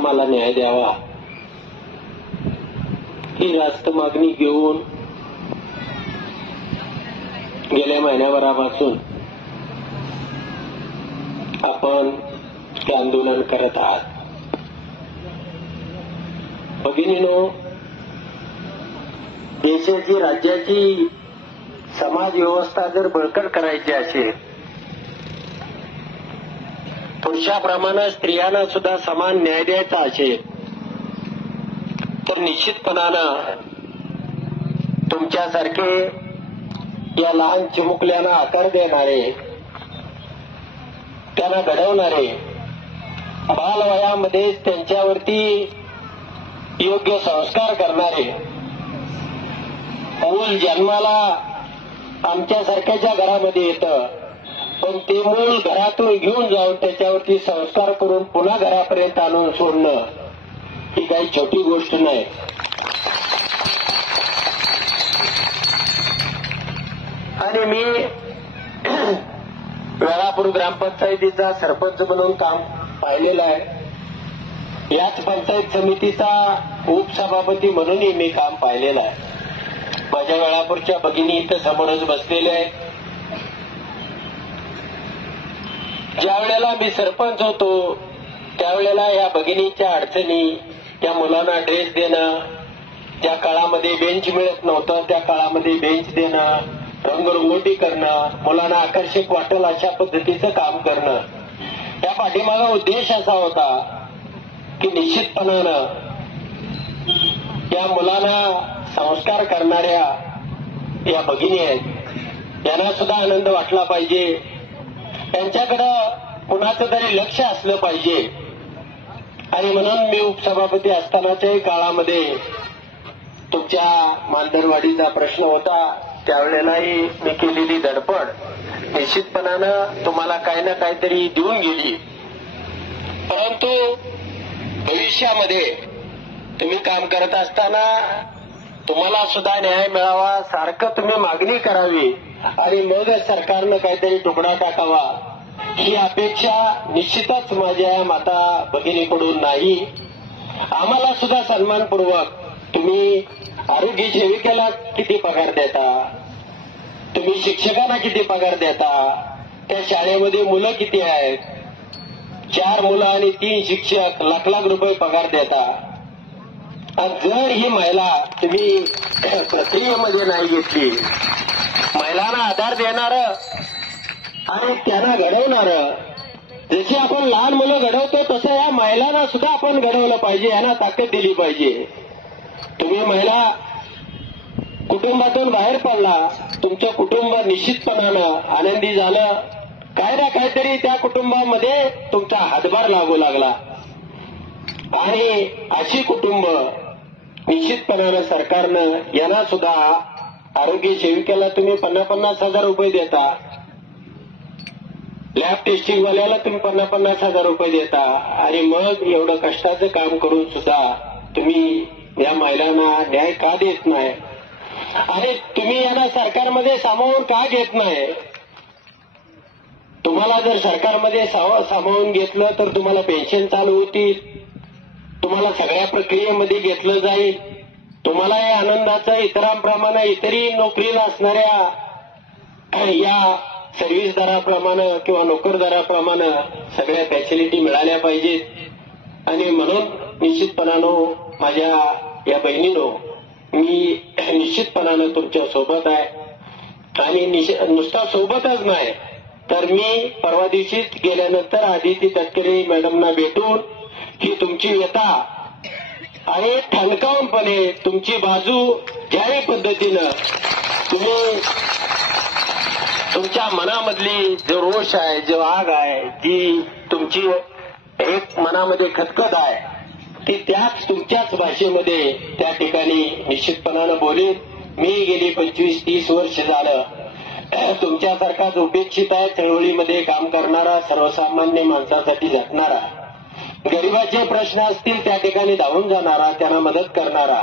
आम्हाला न्याय द्यावा ही रास्त मागणी घेऊन गेल्या महिन्याभरापासून आपण हे आंदोलन करत आहात. भगिनीनो, देशाची राज्याची समाज व्यवस्था जर बळकट करायची असेल, पुरुषाप्रमाणे स्त्रियांना सुद्धा समान न्याय द्यायचा असेल, तर निश्चितपणानं तुमच्यासारखे या लहान चिमुकल्यांना आकार देणारे, त्यांना घडवणारे, बालवयामध्ये त्यांच्यावरती योग्य संस्कार करणारे, मूल जन्माला आमच्यासारख्याच्या घरामध्ये येतं, पण ते मूल घरातून घेऊन जाऊन त्याच्यावरती संस्कार करून पुन्हा घरापर्यंत आणून सोडणं ही काही छोटी गोष्ट नाही. आणि मी वेळापूर ग्रामपंचायतीचा सरपंच म्हणून काम पाहिलेलं आहे. याच पंचायत समितीचा उपसभापती म्हणूनही मी काम पाहिलेलं आहे. माझ्या वेळापूरच्या भगिनी इथं समोरच बसलेल्या आहेत. ज्या वेळेला मी सरपंच होतो त्यावेळेला या भगिनीच्या अडचणी, त्या मुलांना ड्रेस देणं, ज्या काळामध्ये बेंच मिळत नव्हतं त्या काळामध्ये बेंच देणं, रंगरंगोटी करणं, मुलांना आकर्षक वाटेल अशा पद्धतीचं काम करणं, या पाठीमागा उद्देश असा होता की निश्चितपणानं या मुलांना संस्कार करणाऱ्या या भगिनी आहेत, यांना सुद्धा आनंद वाटला पाहिजे, त्यांच्याकडं कुणाचं तरी लक्ष असलं पाहिजे. आणि म्हणून मी उपसभापती असतानाच्याही काळामध्ये तुमच्या मानधनवाढीचा प्रश्न होता, त्यावेळेलाही मी केलेली धडपड निश्चितपणानं तुम्हाला काही ना काहीतरी देऊन गेली. परंतु भविष्यामध्ये तुम्ही काम करत असताना तुम्हाला सुद्धा न्याय मिळावा, सारखं तुम्ही मागणी करावी आणि मग सरकारनं काहीतरी तुकडा टाकावा ही अपेक्षा निश्चितच माझ्या माता भगिनीकडून नाही. आम्हाला सुद्धा सन्मानपूर्वक तुम्ही आरोग्य सेविकेला किती पगार देता, तुम्ही शिक्षकांना किती पगार देता, त्या शाळेमध्ये मुलं किती आहेत, 4 मुलं आणि 3 शिक्षक, लाख लाख रुपये पगार देता. आणि जर ही महिला तुम्ही प्रक्रियेमध्ये नाही घेतली, महिलांना आधार देणारं आणि त्यांना घडवणारं, जशी आपण लहान मुलं घडवतो तसं या महिलांना सुद्धा आपण घडवलं पाहिजे, यांना ताकद दिली पाहिजे. तुम्ही महिला कुटुंबातून बाहेर पडला, तुमचं कुटुंब निश्चितपणानं आनंदी झालं, काय ना काहीतरी त्या कुटुंबामध्ये तुमचा हातभार लागू लागला. आणि अशी कुटुंब निश्चितपणानं सरकारनं यांना सुद्धा आरोग्य सेविकेला तुम्ही 50,000 रुपये देता, लॅब टेस्टिंगवाल्याला तुम्ही 50,000 रुपये देता, आणि मग एवढं कष्टाचं काम करून सुद्धा तुम्ही या महिलांना न्याय का देत नाही, आणि तुम्ही यांना सरकारमध्ये सामावून का घेत नाही. तुम्हाला जर सरकारमध्ये सामावून घेतलं तर तुम्हाला पेन्शन चालू होतील, तुम्हाला सगळ्या प्रक्रियेमध्ये घेतलं जाईल, तुम्हाला या आनंदाचं इतरांप्रमाणे इतरही नोकरीला असणाऱ्या या सर्व्हिसदाराप्रमाणे किंवा नोकरदाराप्रमाणे सगळ्या फॅसिलिटी मिळाल्या पाहिजेत. आणि म्हणून निश्चितपणानं माझ्या या बहिणीनो, मी निश्चितपणानं तुमच्या सोबत आहे. आणि नुसता सोबतच नाही तर मी परवा दिवशीच गेल्यानंतर आदिती तटकरे मॅडमना भेटून ही तुमची व्यथा आणि ठणकावूनपणे तुमची बाजू ज्याही पद्धतीनं तुम्ही तुमच्या मनामधली जो रोष आहे, जो आग आहे, जी तुमची एक मनामध्ये खतखत आहे, ती त्याच तुमच्याच भाषेमध्ये त्या ठिकाणी निश्चितपणानं बोलेन. मी गेली 25-30 वर्ष झालं तुमच्यासारखाच उपेक्षित आहे, चळवळीमध्ये काम करणारा, सर्वसामान्य माणसासाठी झटणारा, गरिबाचे प्रश्न असतील त्या ठिकाणी धावून जाणारा, त्यांना मदत करणारा,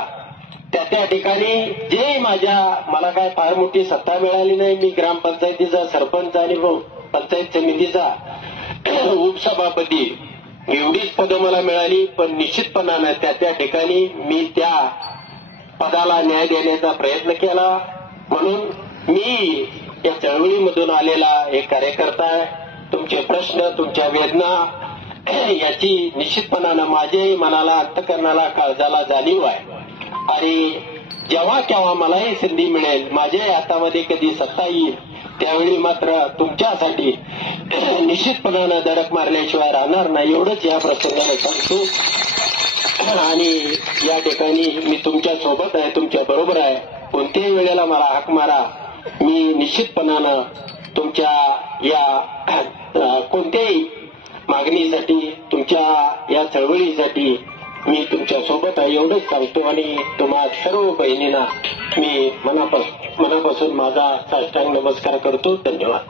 त्या ठिकाणी जे मला काय फार मोठी सत्ता मिळाली नाही. मी ग्रामपंचायतीचा सरपंच आणि पंचायत समितीचा उपसभापती, एवढीच पदं मला मिळाली, पण निश्चितपणानं त्या ठिकाणी मी त्या पदाला न्याय देण्याचा प्रयत्न केला. म्हणून मी या चळवळीमधून आलेला एक कार्यकर्ता आहे. तुमचे प्रश्न, तुमच्या वेदना याची निश्चितपणानं माझ्याही मनाला, अंतकरणाला, काळजाला जाणीव आहे. आणि जेव्हा केव्हा मलाही संधी मिळेल, माझ्याही हातामध्ये कधी सत्ता येईल, त्यावेळी मात्र तुमच्यासाठी निश्चितपणानं धडक मारल्याशिवाय राहणार नाही, एवढंच या प्रसंगाने सांगतो. आणि या ठिकाणी मी तुमच्या सोबत आहे, तुमच्या बरोबर आहे. कोणत्याही वेळेला मला हाक मारा, मी निश्चितपणानं तुमच्या या कोणत्याही मागणीसाठी, तुमच्या या चळवळीसाठी मी तुमच्या सोबत आहे, एवढंच सांगतो. आणि तुम्हा सर्व बहिणींना मी मनापासून माझा साष्टांग नमस्कार करतो. धन्यवाद.